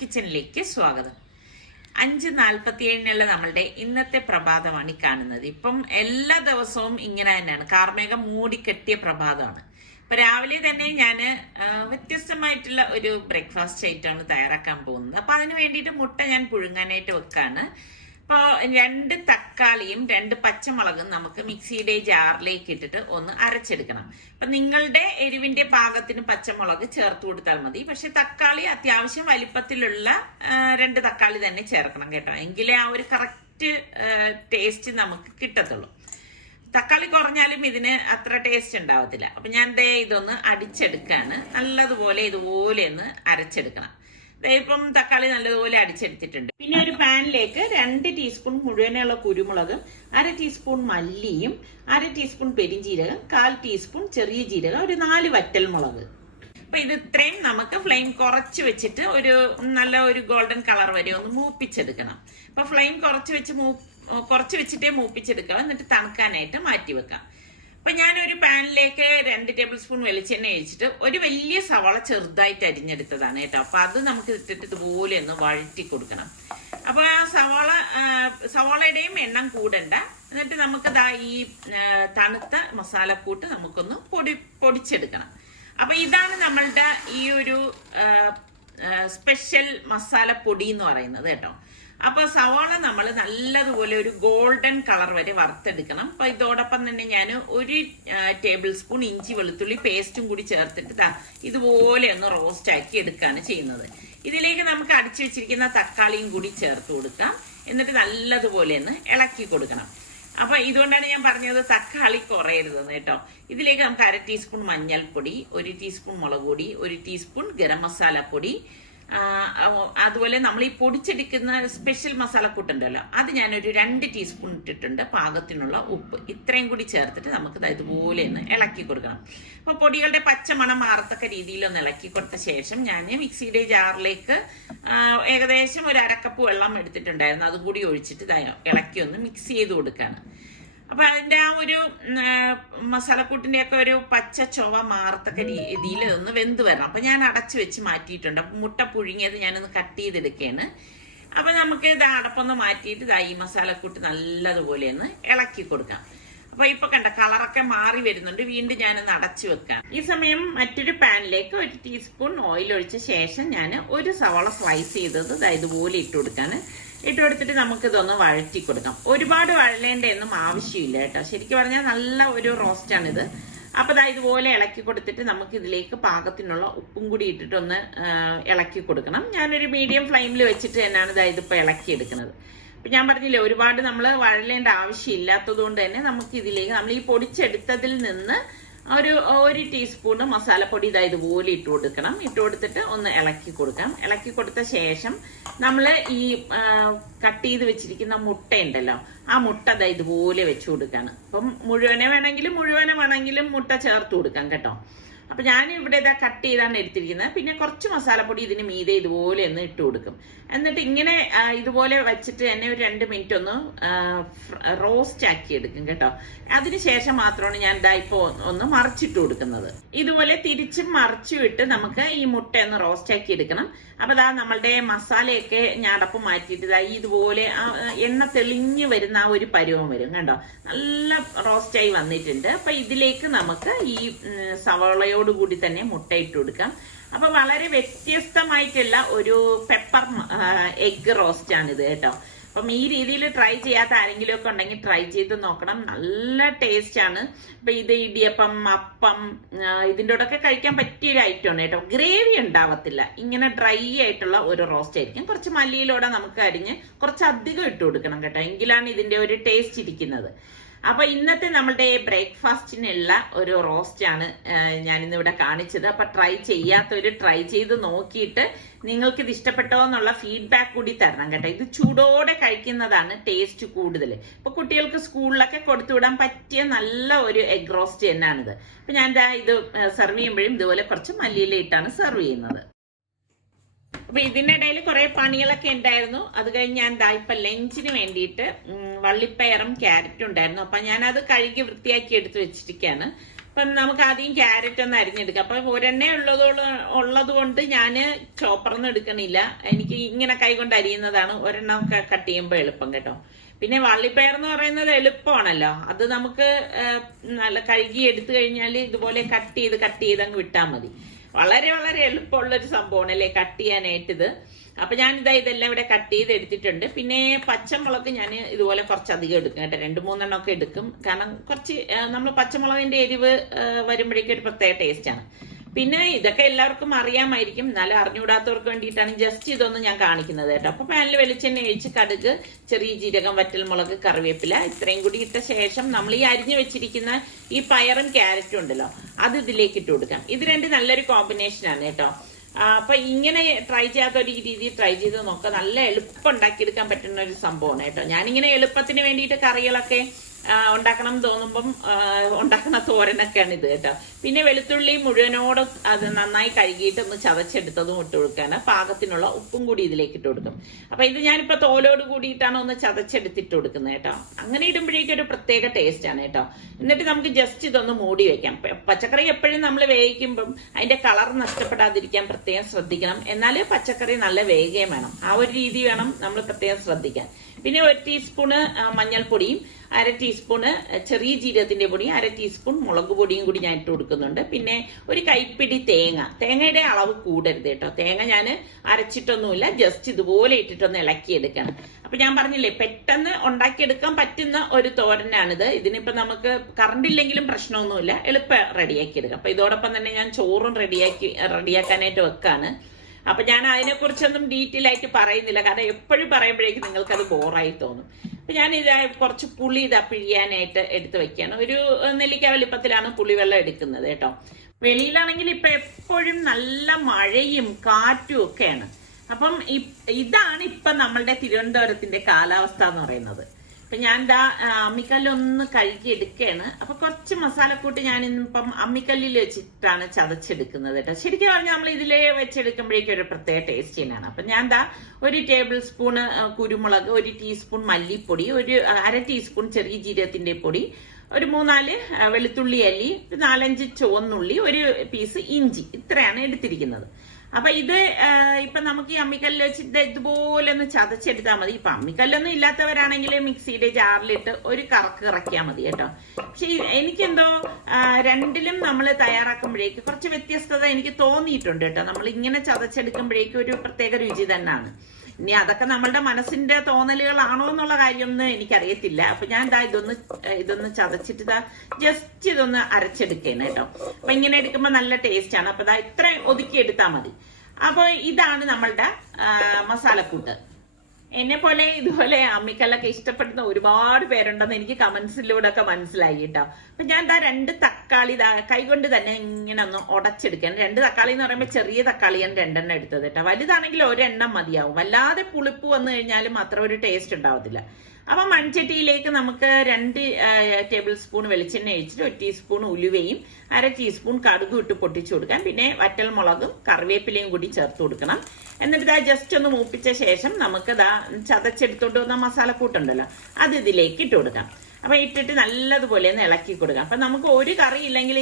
കിച്ചണിലേക്ക് സ്വാഗതം. 5:47 നമ്മളുടെ ഇന്നത്തെ പ്രഭാതമാണ് ഈ കാണുന്നത്. ഇപ്പം എല്ലാ ദിവസവും ഇങ്ങനെ തന്നെയാണ്, കാർമേഘം മൂടിക്കെട്ടിയ പ്രഭാതമാണ്. ഇപ്പൊ രാവിലെ തന്നെ ഞാൻ വ്യത്യസ്തമായിട്ടുള്ള ഒരു ബ്രേക്ക്ഫാസ്റ്റ് ഐറ്റമാണ് തയ്യാറാക്കാൻ പോകുന്നത്. അപ്പൊ അതിന് വേണ്ടിയിട്ട് മുട്ട ഞാൻ പുഴുങ്ങാനായിട്ട് വെക്കാണ്. ഇപ്പോൾ 2 തക്കാളിയും 2 പച്ചമുളകും നമുക്ക് മിക്സിയുടെ ജാറിലേക്ക് ഇട്ടിട്ട് ഒന്ന് അരച്ചെടുക്കണം. അപ്പൊ നിങ്ങളുടെ എരിവിന്റെ പാകത്തിന് പച്ചമുളക് ചേർത്ത് കൊടുത്താൽ മതി. പക്ഷെ തക്കാളി അത്യാവശ്യം വലിപ്പത്തിലുള്ള 2 തക്കാളി തന്നെ ചേർക്കണം കേട്ടോ, എങ്കിലേ ആ ഒരു കറക്റ്റ് ടേസ്റ്റ് നമുക്ക് കിട്ടത്തുള്ളൂ. തക്കാളി കുറഞ്ഞാലും ഇതിന് അത്ര ടേസ്റ്റ് ഉണ്ടാവത്തില്ല. അപ്പൊ ഞാൻ ഇതൊന്ന് അടിച്ചെടുക്കാണ്. നല്ലതുപോലെ ഇതുപോലെ ഒന്ന് അരച്ചെടുക്കണം. ഇപ്പം തക്കാളി നല്ലതുപോലെ അടിച്ചെടുത്തിട്ടുണ്ട്. പിന്നെ ഒരു പാനിലേക്ക് 2 ടീസ്പൂൺ മുഴുവനുള്ള കുരുമുളകും, 1/2 ടീസ്പൂൺ മല്ലിയും, 1/2 ടീസ്പൂൺ പെരിഞ്ജീരകം, 1/4 ടീസ്പൂൺ ചെറിയ ജീരകം, ഒരു 4 വറ്റൽമുളക്. അപ്പൊ ഇത് ഇത്രയും നമുക്ക് ഫ്ലെയിം കുറച്ച് വെച്ചിട്ട് നല്ല ഒരു ഗോൾഡൻ കളർ വരെ ഒന്ന് മൂപ്പിച്ചെടുക്കണം. അപ്പൊ ഫ്ലെയിം കുറച്ച് വെച്ചിട്ടേ മൂപ്പിച്ചെടുക്കാം, എന്നിട്ട് തണുക്കാനായിട്ട് മാറ്റി വെക്കാം. അപ്പൊ ഞാനൊരു പാനിലേക്ക് 2 ടേബിൾ സ്പൂൺ വെളിച്ചെണ്ണ ഒഴിച്ചിട്ട് ഒരു വലിയ സവാള ചെറുതായിട്ട് അരിഞ്ഞെടുത്തതാണ് കേട്ടോ. അപ്പൊ അത് നമുക്ക് ഇട്ടിട്ട് ഇതുപോലെ ഒന്ന് വഴറ്റി കൊടുക്കണം. അപ്പൊ ആ സവാളയുടെയും എണ്ണം കൂടണ്ട. എന്നിട്ട് നമുക്ക് ഈ തണുത്ത മസാലക്കൂട്ട് നമുക്കൊന്ന് പൊടിച്ചെടുക്കണം. അപ്പൊ ഇതാണ് നമ്മളുടെ ഈ ഒരു സ്പെഷ്യൽ മസാലപ്പൊടി എന്ന് പറയുന്നത് കേട്ടോ. അപ്പൊ സവാള നമ്മൾ നല്ലതുപോലെ ഒരു ഗോൾഡൻ കളർ വരെ വറുത്തെടുക്കണം. അപ്പൊ ഇതോടൊപ്പം തന്നെ ഞാൻ 1 ടേബിൾ സ്പൂൺ ഇഞ്ചി വെളുത്തുള്ളി പേസ്റ്റും കൂടി ചേർത്തിട്ട് ഇതുപോലെ ഒന്ന് റോസ്റ്റ് ആക്കി എടുക്കുകയാണ് ചെയ്യുന്നത്. ഇതിലേക്ക് നമുക്ക് അടിച്ചു വെച്ചിരിക്കുന്ന തക്കാളിയും കൂടി ചേർത്ത് കൊടുക്കാം. എന്നിട്ട് നല്ലതുപോലെ ഒന്ന് ഇളക്കി കൊടുക്കണം. അപ്പൊ ഇതുകൊണ്ടാണ് ഞാൻ പറഞ്ഞത് തക്കാളി കുറയരുതെന്ന് കേട്ടോ. ഇതിലേക്ക് നമുക്ക് 1/2 ടീസ്പൂൺ മഞ്ഞൾപ്പൊടി, 1 ടീസ്പൂൺ മുളക് പൊടി, 1 ടീസ്പൂൺ ഗരം മസാല പൊടി, അതുപോലെ നമ്മൾ ഈ പൊടിച്ചെടുക്കുന്ന സ്പെഷ്യൽ മസാലക്കൂട്ടുണ്ടല്ലോ, അത് ഞാനൊരു 2 ടീസ്പൂൺ ഇട്ടിട്ടുണ്ട്. പാകത്തിനുള്ള ഉപ്പ് ഇത്രയും കൂടി ചേർത്തിട്ട് നമുക്ക് ഇതുപോലെ ഒന്ന് ഇളക്കി കൊടുക്കണം. അപ്പൊ പൊടികളുടെ പച്ചമണം മാറത്തക്ക രീതിയിൽ ഒന്ന് ഇളക്കി കൊടുത്ത ശേഷം ഞാൻ മിക്സിയുടെ ജാറിലേക്ക് ഏകദേശം ഒരു 1/2 കപ്പ് വെള്ളം എടുത്തിട്ടുണ്ടായിരുന്നു. അതും കൂടി ഒഴിച്ചിട്ട് ഇളക്കി ഒന്ന് മിക്സ് ചെയ്ത് കൊടുക്കാണ്. അപ്പൊ അതിന്റെ ആ ഒരു മസാലക്കൂട്ടിന്റെ ഒക്കെ ഒരു പച്ച ചൊവ മാറത്തക്ക രീതിയിൽ ഒന്ന് വെന്ത് വരണം. അപ്പൊ ഞാൻ അടച്ചു വെച്ച് മാറ്റിയിട്ടുണ്ട്. അപ്പൊ മുട്ട പുഴുങ്ങിയത് ഞാനൊന്ന് കട്ട് ചെയ്തെടുക്കുകയാണ്. അപ്പൊ നമുക്ക് ഇത് അടപ്പൊന്ന് മാറ്റിയിട്ട് ഈ മസാലക്കൂട്ട് നല്ലതുപോലെ ഒന്ന് ഇളക്കി കൊടുക്കാം. അപ്പൊ ഇപ്പൊ കണ്ട കളറൊക്കെ മാറി വരുന്നുണ്ട്. വീണ്ടും ഞാനൊന്ന് അടച്ചു വെക്കാം. ഈ സമയം മറ്റൊരു പാനിലേക്ക് 1 ടീസ്പൂൺ ഓയിൽ ഒഴിച്ച ശേഷം ഞാൻ ഒരു സവാള സ്ലൈസ് ചെയ്തത് ഇതുപോലെ ഇട്ട് കൊടുക്കാണ്. ഇട്ട് കൊടുത്തിട്ട് നമുക്ക് ഇതൊന്ന് വഴറ്റി കൊടുക്കാം. ഒരുപാട് വഴലേണ്ടൊന്നും ആവശ്യമില്ല കേട്ടോ. ശരിക്കും പറഞ്ഞാൽ നല്ല ഒരു റോസ്റ്റാണിത്. അപ്പൊ ഇതുപോലെ ഇളക്കി കൊടുത്തിട്ട് നമുക്ക് ഇതിലേക്ക് പാകത്തിനുള്ള ഉപ്പും കൂടി ഇട്ടിട്ട് ഒന്ന് ഇളക്കി കൊടുക്കണം. ഞാനൊരു മീഡിയം ഫ്ലെയിമിൽ വെച്ചിട്ട് തന്നെയാണ് ഇതിപ്പോ ഇളക്കി എടുക്കുന്നത്. അപ്പൊ ഞാൻ പറഞ്ഞില്ലേ, ഒരുപാട് നമ്മൾ വഴലേണ്ട ആവശ്യമില്ലാത്തത് കൊണ്ട് തന്നെ നമുക്ക് ഇതിലേക്ക് നമ്മൾ ഈ പൊടിച്ചെടുത്തതിൽ നിന്ന് ഒരു ടീസ്പൂണ് മസാലപ്പൊടി ഇതുപോലെ ഇട്ട് കൊടുക്കണം. ഇട്ട് കൊടുത്തിട്ട് ഒന്ന് ഇളക്കി കൊടുക്കാം. ഇളക്കി കൊടുത്ത ശേഷം നമ്മൾ ഈ കട്ട് ചെയ്ത് വെച്ചിരിക്കുന്ന മുട്ട ഉണ്ടല്ലോ, ആ മുട്ട ഇതുപോലെ വെച്ചു കൊടുക്കാണ്. അപ്പം മുഴുവനെ വേണമെങ്കിലും മുട്ട ചേർത്ത് കൊടുക്കാം കേട്ടോ. അപ്പൊ ഞാൻ ഇവിടെ കട്ട് ചെയ്താണ് എടുത്തിരിക്കുന്നത്. പിന്നെ കുറച്ച് മസാലപ്പൊടി ഇതിന് മീതെ ഇതുപോലെ ഒന്ന് ഇട്ട് കൊടുക്കും. എന്നിട്ട് ഇങ്ങനെ ഇതുപോലെ വെച്ചിട്ട് തന്നെ ഒരു 2 മിനിറ്റ് ഒന്ന് റോസ്റ്റ് ആക്കി എടുക്കും കേട്ടോ. അതിനുശേഷം മാത്രമാണ് ഞാൻ ഇപ്പോ ഒന്ന് മറിച്ചിട്ട് കൊടുക്കുന്നത്. ഇതുപോലെ തിരിച്ചും മറിച്ചും ഇട്ട് നമുക്ക് ഈ മുട്ട ഒന്ന് റോസ്റ്റ് ആക്കി എടുക്കണം. അപ്പൊ നമ്മളുടെ മസാലയൊക്കെ ഞാൻ അടപ്പ് മാറ്റിയിട്ട് ഇതുപോലെ എണ്ണ തെളിഞ്ഞു വരുന്ന ആ ഒരു പരുവം വരും കണ്ടോ. നല്ല റോസ്റ്റായി വന്നിട്ടുണ്ട്. അപ്പൊ ഇതിലേക്ക് നമുക്ക് ഈ സവാളയോടുകൂടി തന്നെ മുട്ട ഇട്ട് കൊടുക്കാം. അപ്പൊ വളരെ വ്യത്യസ്തമായിട്ടുള്ള ഒരു പെപ്പർ എഗ് റോസ്റ്റ് ആണിത് കേട്ടോ. അപ്പം ഈ രീതിയിൽ ട്രൈ ചെയ്യാത്ത ആരെങ്കിലും ഒക്കെ ഉണ്ടെങ്കിൽ ട്രൈ ചെയ്ത് നോക്കണം. നല്ല ടേസ്റ്റ് ആണ്. അപ്പൊ ഇത് ഇടിയപ്പം, അപ്പം, ഇതിൻ്റെ കൂടെ കഴിക്കാൻ പറ്റിയൊരു ഐറ്റമാണ് കേട്ടോ. ഗ്രേവി ഉണ്ടാവത്തില്ല, ഇങ്ങനെ ഡ്രൈ ആയിട്ടുള്ള ഒരു റോസ്റ്റ് ആയിരിക്കും. കുറച്ച് മല്ലിയിലൂടെ നമുക്ക് അരിഞ്ഞ് കുറച്ച് അധികം ഇട്ട് കൊടുക്കണം കേട്ടോ, എങ്കിലാണ് ഇതിന്റെ ഒരു ടേസ്റ്റ് ഇരിക്കുന്നത്. അപ്പൊ ഇന്നത്തെ നമ്മളുടെ ബ്രേക്ക്ഫാസ്റ്റിനുള്ള ഒരു റോസ്റ്റ് ആണ് ഞാനിന്ന് ഇവിടെ കാണിച്ചത്. അപ്പൊ ട്രൈ ചെയ്യാത്തവര് ട്രൈ ചെയ്ത് നോക്കിയിട്ട് നിങ്ങൾക്ക് ഇത് ഇഷ്ടപ്പെട്ടോ എന്നുള്ള ഫീഡ്ബാക്ക് കൂടി തരണം കേട്ടോ. ഇത് ചൂടോടെ കഴിക്കുന്നതാണ് ടേസ്റ്റ് കൂടുതൽ. ഇപ്പൊ കുട്ടികൾക്ക് സ്കൂളിലൊക്കെ കൊടുത്തുവിടാൻ പറ്റിയ നല്ല ഒരു എഗ് റോസ്റ്റ് തന്നെയാണിത്. അപ്പൊ ഞാൻ ഇത് സെർവ് ചെയ്യുമ്പോഴും ഇതുപോലെ കുറച്ച് മല്ലിയില ഇട്ടാണ് സെർവ് ചെയ്യുന്നത്. അപ്പൊ ഇതിനിടയിൽ കുറെ പണികളൊക്കെ ഉണ്ടായിരുന്നു. അത് കഴിഞ്ഞ് ഞാൻ ഇപ്പൊ ലഞ്ചിന് വേണ്ടിയിട്ട് വള്ളിപ്പയറും ക്യാരറ്റും ഉണ്ടായിരുന്നു. അപ്പൊ ഞാൻ അത് കഴുകി വൃത്തിയാക്കി എടുത്ത് വെച്ചിരിക്കുകയാണ്. അപ്പം നമുക്ക് ആദ്യം ക്യാരറ്റ് ഒന്ന് അരിഞ്ഞെടുക്കാം. അപ്പൊ ഒരെണ്ണേ ഉള്ളത് കൊണ്ട് ഞാൻ ചോപ്പറൊന്നും എടുക്കണില്ല. എനിക്ക് ഇങ്ങനെ കൈകൊണ്ട് അരിയുന്നതാണ് ഒരെണ്ണം കട്ട് ചെയ്യുമ്പോൾ എളുപ്പം കേട്ടോ. പിന്നെ വള്ളിപ്പയർ എന്ന് പറയുന്നത് എളുപ്പമാണല്ലോ. അത് നമുക്ക് നല്ല കഴുകി എടുത്തു കഴിഞ്ഞാൽ ഇതുപോലെ കട്ട് ചെയ്ത് അങ്ങ് വിട്ടാൽ മതി. വളരെ വളരെ എളുപ്പമുള്ളൊരു സംഭവമാണ് അല്ലേ കട്ട് ചെയ്യാനായിട്ടിത്. അപ്പൊ ഞാൻ ഇതെല്ലാം ഇവിടെ കട്ട് ചെയ്ത് എടുത്തിട്ടുണ്ട്. പിന്നെ പച്ചമുളക് ഞാൻ ഇതുപോലെ കുറച്ചധികം എടുക്കും കേട്ടോ, 2-3 ഒക്കെ എടുക്കും. കാരണം കുറച്ച് നമ്മൾ പച്ചമുളകിന്റെ എരിവ് വരുമ്പോഴേക്കും ഒരു പ്രത്യേക ടേസ്റ്റാണ്. പിന്നെ ഇതൊക്കെ എല്ലാവർക്കും അറിയാമായിരിക്കും, എന്നാലും അറിഞ്ഞുകൂടാത്തവർക്ക് വേണ്ടിയിട്ടാണ് ജസ്റ്റ് ഇതൊന്നും ഞാൻ കാണിക്കുന്നത് കേട്ടോ. അപ്പൊ പാനിൽ വെളിച്ചെണ്ണ ഒഴിച്ച് കടുക്, ചെറിയ ജീരകം, വറ്റൽമുളക്, കറിവേപ്പില ഇത്രയും കൂടി ഇട്ട ശേഷം നമ്മൾ ഈ അരിഞ്ഞു വെച്ചിരിക്കുന്ന ഈ പയറും ക്യാരറ്റും ഉണ്ടല്ലോ അത് ഇതിലേക്ക് ഇട്ട് കൊടുക്കാം. ഇത് രണ്ട് നല്ലൊരു കോമ്പിനേഷനാണ് കേട്ടോ. അപ്പൊ ഇങ്ങനെ ട്രൈ ചെയ്യാത്ത ഒരു രീതി ട്രൈ ചെയ്ത് നോക്കുക. നല്ല എളുപ്പം ഉണ്ടാക്കിയെടുക്കാൻ പറ്റുന്ന ഒരു സംഭവമാണ് കേട്ടോ. ഞാനിങ്ങനെ എളുപ്പത്തിന് വേണ്ടിയിട്ട് കറികളൊക്കെ ഉണ്ടാക്കണം തോന്നുമ്പം ഉണ്ടാക്കുന്ന തോരനൊക്കെയാണ് ഇത് കേട്ടോ. പിന്നെ വെളുത്തുള്ളി മുഴുവനോട് അത് നന്നായി കഴുകിയിട്ട് ഒന്ന് ചതച്ചെടുത്തതും ഇട്ട് കൊടുക്കാണ്. പാകത്തിനുള്ള ഉപ്പും കൂടി ഇതിലേക്ക് ഇട്ട് കൊടുക്കും. അപ്പൊ ഇത് ഞാനിപ്പോ തോലോട് കൂടിയിട്ടാണ് ഒന്ന് ചതച്ചെടുത്തിട്ട് കൊടുക്കുന്നത് കേട്ടോ. അങ്ങനെ ഇടുമ്പോഴേക്കും ഒരു പ്രത്യേക ടേസ്റ്റ് ആണ് കേട്ടോ. എന്നിട്ട് നമുക്ക് ജസ്റ്റ് ഇതൊന്ന് മൂടി വെക്കാം. പച്ചക്കറി എപ്പോഴും നമ്മൾ വേവിക്കുമ്പം അതിന്റെ കളർ നഷ്ടപ്പെടാതിരിക്കാൻ പ്രത്യേകം ശ്രദ്ധിക്കണം. എന്നാല് പച്ചക്കറി നല്ല വേഗം വേണം, ആ ഒരു രീതി വേണം നമ്മൾ പ്രത്യേകം ശ്രദ്ധിക്കാൻ. പിന്നെ 1 ടീസ്പൂണ് മഞ്ഞൾപ്പൊടിയും 1/2 ടീസ്പൂണ് ചെറിയ ജീരകത്തിന്റെ പൊടിയും 1/2 ടീസ്പൂൺ മുളക് പൊടിയും കൂടി ഞാൻ ഇട്ട് കൊടുക്കുന്നുണ്ട്. പിന്നെ ഒരു കൈപ്പിടി തേങ്ങയുടെ അളവ് കൂടരുത് കേട്ടോ. തേങ്ങ ഞാൻ അരച്ചിട്ടൊന്നുമില്ല, ജസ്റ്റ് ഇതുപോലെ ഇട്ടിട്ടൊന്ന് ഇളക്കിയെടുക്കണം. അപ്പൊ ഞാൻ പറഞ്ഞില്ലേ പെട്ടെന്ന് ഉണ്ടാക്കിയെടുക്കാൻ പറ്റുന്ന ഒരു തോരനാണിത്. ഇതിനിപ്പോ നമുക്ക് കറണ്ട് ഇല്ലെങ്കിലും പ്രശ്നമൊന്നുമില്ല, എളുപ്പം റെഡിയാക്കി എടുക്കാം. അപ്പൊ ഇതോടൊപ്പം തന്നെ ഞാൻ ചോറും റെഡിയാക്കാനായിട്ട് വെക്കാണ്. അപ്പൊ ഞാൻ അതിനെക്കുറിച്ചൊന്നും ഡീറ്റെയിൽ ആയിട്ട് പറയുന്നില്ല, കാരണം എപ്പോഴും പറയുമ്പോഴേക്കും നിങ്ങൾക്ക് അത് ബോറായി തോന്നും. അപ്പൊ ഞാൻ കുറച്ച് പുളി പിഴിയാനായിട്ട് എടുത്ത് വെക്കുകയാണ്. ഒരു നെല്ലിക്ക വലിപ്പത്തിലാണ് പുളിവെള്ളം എടുക്കുന്നത് കേട്ടോ. വെളിയിലാണെങ്കിൽ ഇപ്പൊ എപ്പോഴും നല്ല മഴയും കാറ്റും ഒക്കെയാണ്. അപ്പം ഇതാണ് ഇപ്പൊ നമ്മളുടെ തിരുവനന്തപുരത്തിന്റെ കാലാവസ്ഥ എന്ന് പറയുന്നത്. അപ്പൊ ഞാൻ അമ്മിക്കല്ലൊന്ന് കഴുകി എടുക്കുകയാണ്. അപ്പൊ കുറച്ച് മസാലക്കൂട്ട് ഞാൻ ഇന്നിപ്പം അമ്മിക്കല്ലിൽ വെച്ചിട്ടാണ് ചതച്ചെടുക്കുന്നത് കേട്ടോ. ശരിക്കും പറഞ്ഞാൽ നമ്മൾ ഇതിലേ വെച്ചെടുക്കുമ്പോഴേക്കും ഒരു പ്രത്യേക ടേസ്റ്റ് തന്നെയാണ്. അപ്പൊ ഞാൻ 1 ടേബിൾ സ്പൂണ് കുരുമുളക്, 1 ടീസ്പൂൺ മല്ലിപ്പൊടി, 1/2 ടീസ്പൂൺ ചെറിയ ജീരകത്തിന്റെ പൊടി, ഒരു 3-4 വെളുത്തുള്ളി അല്ലി, 4-5 ചുവന്നുള്ളി, 1 പീസ് ഇഞ്ചി, ഇത്രയാണ് എടുത്തിരിക്കുന്നത്. അപ്പൊ ഇത് ഇപ്പൊ നമുക്ക് ഈ അമ്മിക്കല്ല് വെച്ചിട്ട് ഇതുപോലെ ഒന്ന് ചതച്ചെടുത്താൽ മതി. ഇപ്പൊ അമ്മിക്കല്ലൊന്നും ഇല്ലാത്തവരാണെങ്കിൽ മിക്സിയുടെ ജാറിലിട്ട് ഒരു കറക്ക് ഇറക്കിയാൽ മതി കേട്ടോ. പക്ഷെ എനിക്കെന്തോ രണ്ടിലും നമ്മൾ തയ്യാറാക്കുമ്പോഴേക്ക് കുറച്ച് വ്യത്യസ്തത എനിക്ക് തോന്നിയിട്ടുണ്ട് കേട്ടോ. നമ്മൾ ഇങ്ങനെ ചതച്ചെടുക്കുമ്പോഴേക്കും ഒരു പ്രത്യേക രുചി തന്നെയാണ്. ഇനി അതൊക്കെ നമ്മളുടെ മനസ്സിന്റെ തോന്നലുകളാണോ എന്നുള്ള കാര്യമൊന്നും എനിക്കറിയത്തില്ല. അപ്പൊ ഞാൻ ഇതൊന്ന് ചതച്ചിട്ട് ജസ്റ്റ് ഇതൊന്ന് അരച്ചെടുക്കേണ് കേട്ടോ. അപ്പൊ ഇങ്ങനെ എടുക്കുമ്പോ നല്ല ടേസ്റ്റ് ആണ്. അപ്പൊ ഇത്ര ഒതുക്കി എടുത്താൽ മതി. അപ്പൊ ഇതാണ് നമ്മളുടെ മസാലക്കൂട്ട്. എന്നെ പോലെ ഇതുപോലെ അമ്മിക്കല്ലൊക്കെ ഇഷ്ടപ്പെടുന്ന ഒരുപാട് പേരുണ്ടെന്ന് എനിക്ക് കമന്റ്സിലൂടെ ഒക്കെ മനസ്സിലായി കേട്ടോ. അപ്പൊ ഞാൻ 2 തക്കാളി കൈകൊണ്ട് തന്നെ ഇങ്ങനെ ഒന്ന് ഉടച്ചെടുക്കാൻ. 2 തക്കാളി എന്ന് പറയുമ്പോൾ ചെറിയ തക്കാളിയാണ് 2 എണ്ണം എടുത്തത് കേട്ടോ. വലുതാണെങ്കിൽ 1 എണ്ണം മതിയാവും. വല്ലാതെ പുളിപ്പ് വന്നു കഴിഞ്ഞാലും അത്ര ഒരു ടേസ്റ്റ് ഉണ്ടാവത്തില്ല. അപ്പൊ മൺചട്ടിയിലേക്ക് നമുക്ക് 2 ടേബിൾ സ്പൂൺ വെളിച്ചെണ്ണ ഒഴിച്ചിട്ട് 1 ടീസ്പൂൺ ഉലുവയും 1/2 ടീസ്പൂൺ കടുകും ഇട്ട് പൊട്ടിച്ചു കൊടുക്കാം. പിന്നെ വറ്റൽമുളകും കറിവേപ്പിലയും കൂടി ചേർത്ത് കൊടുക്കണം. എന്നിട്ട് ജസ്റ്റ് ഒന്ന് മൂപ്പിച്ച ശേഷം നമുക്ക് ചതച്ചെടുത്തോണ്ട് വന്ന മസാലക്കൂട്ടുണ്ടല്ലോ അത് ഇതിലേക്ക് ഇട്ട് കൊടുക്കാം. അപ്പൊ ഇട്ടിട്ട് നല്ലതുപോലെ ഒന്ന് ഇളക്കി കൊടുക്കാം. അപ്പൊ നമുക്ക് ഒരു കറി ഇല്ലെങ്കിൽ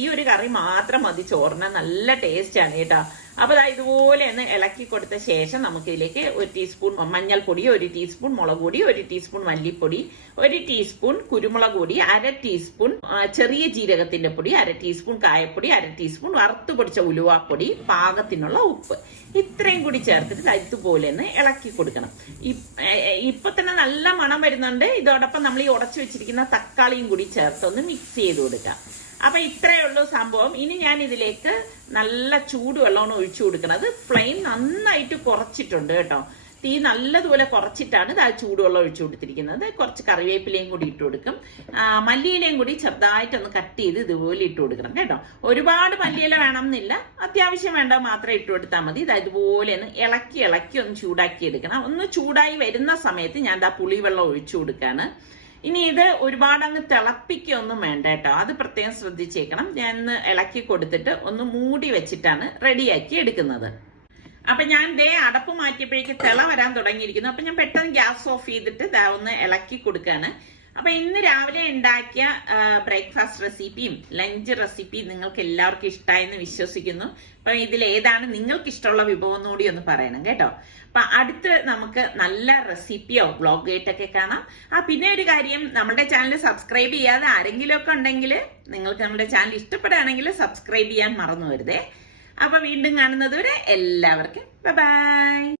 ഈ ഒരു കറി മാത്രം മതി ചോറിന്, നല്ല ടേസ്റ്റ് ആണ് കേട്ടോ. അപ്പൊ ഇതുപോലെ ഒന്ന് ഇളക്കി കൊടുത്ത ശേഷം നമുക്ക് ഇതിലേക്ക് 1 ടീസ്പൂൺ മഞ്ഞൾപ്പൊടി, 1 ടീസ്പൂൺ മുളക് പൊടി, 1 ടീസ്പൂൺ മല്ലിപ്പൊടി, 1 ടീസ്പൂൺ കുരുമുളക് പൊടി, 1/2 ടീസ്പൂൺ ചെറിയ ജീരകത്തിന്റെ പൊടി, 1/2 ടീസ്പൂൺ കായപ്പൊടി, 1/2 ടീസ്പൂൺ വറുത്ത് പൊടിച്ച ഉലുവാപ്പൊടി, പാകത്തിനുള്ള ഉപ്പ്, ഇത്രയും കൂടി ചേർത്തിട്ട് ഇതുപോലെ ഒന്ന് ഇളക്കി കൊടുക്കണം. ഇപ്പൊ തന്നെ നല്ല മണം വരുന്നുണ്ട്. ഇതോടൊപ്പം നമ്മൾ ഈ ഉടച്ചു വെച്ചിരിക്കുന്ന തക്കാളിയും കൂടി ചേർത്ത് ഒന്ന് മിക്സ് ചെയ്ത് കൊടുക്കാം. അപ്പൊ ഇത്രയേ ഉള്ളൂ സംഭവം. ഇനി ഞാൻ ഇതിലേക്ക് നല്ല ചൂടുവെള്ളമാണ് ഒഴിച്ചു കൊടുക്കുന്നത്. ഫ്ലെയിം നന്നായിട്ട് കുറച്ചിട്ടുണ്ട് കേട്ടോ. തീ നല്ലതുപോലെ കുറച്ചിട്ടാണ് ചൂടുവെള്ളം ഒഴിച്ചു കൊടുത്തിരിക്കുന്നത്. കുറച്ച് കറിവേപ്പിലയും കൂടി ഇട്ട് കൊടുക്കും. മല്ലിയിലയും കൂടി ചെറുതായിട്ടൊന്ന് കട്ട് ചെയ്ത് ഇതുപോലെ ഇട്ട് കൊടുക്കണം കേട്ടോ. ഒരുപാട് മല്ലിയില വേണം എന്നില്ല, അത്യാവശ്യം വേണ്ട മാത്രം ഇട്ട് കൊടുത്താൽ മതി. ഇതുപോലെ ഒന്ന് ഇളക്കി ഒന്ന് ചൂടാക്കി എടുക്കണം. ഒന്ന് ചൂടായി വരുന്ന സമയത്ത് ഞാൻ പുളിവെള്ളം ഒഴിച്ചു കൊടുക്കാണ്. ഇനി ഇത് ഒരുപാട് അങ്ങ് തിളപ്പിക്കൊന്നും വേണ്ട കേട്ടോ, അത് പ്രത്യേകം ശ്രദ്ധിച്ചേക്കണം. ഞാൻ ഇളക്കി കൊടുത്തിട്ട് ഒന്ന് മൂടി വെച്ചിട്ടാണ് റെഡിയാക്കി എടുക്കുന്നത്. അപ്പൊ ഞാൻ അടപ്പ് മാറ്റിയപ്പോഴേക്ക് തിള വരാൻ തുടങ്ങിയിരിക്കുന്നു. അപ്പൊ ഞാൻ പെട്ടെന്ന് ഗ്യാസ് ഓഫ് ചെയ്തിട്ട് ഒന്ന് ഇളക്കി കൊടുക്കാണ്. അപ്പൊ ഇന്ന് രാവിലെ ഉണ്ടാക്കിയ ബ്രേക്ക്ഫാസ്റ്റ് റെസിപ്പിയും ലഞ്ച് റെസിപ്പിയും നിങ്ങൾക്ക് എല്ലാവർക്കും ഇഷ്ടമായെന്ന് വിശ്വസിക്കുന്നു. അപ്പൊ ഇതിൽ ഏതാണ് നിങ്ങൾക്ക് ഇഷ്ടമുള്ള വിഭവം എന്നുകൂടി ഒന്ന് പറയണം കേട്ടോ. അപ്പൊ അടുത്ത് നമുക്ക് നല്ല റെസിപ്പിയോ വ്ളോഗ് ആയിട്ടൊക്കെ കാണാം. പിന്നെ ഒരു കാര്യം, നമ്മുടെ ചാനൽ സബ്സ്ക്രൈബ് ചെയ്യാതെ ആരെങ്കിലും ഒക്കെ ഉണ്ടെങ്കിൽ നിങ്ങൾക്ക് നമ്മുടെ ചാനൽ ഇഷ്ടപ്പെടുകയാണെങ്കിൽ സബ്സ്ക്രൈബ് ചെയ്യാൻ മറന്നു വരുതേ. അപ്പൊ വീണ്ടും കാണുന്നത് വരെ എല്ലാവർക്കും ബൈ.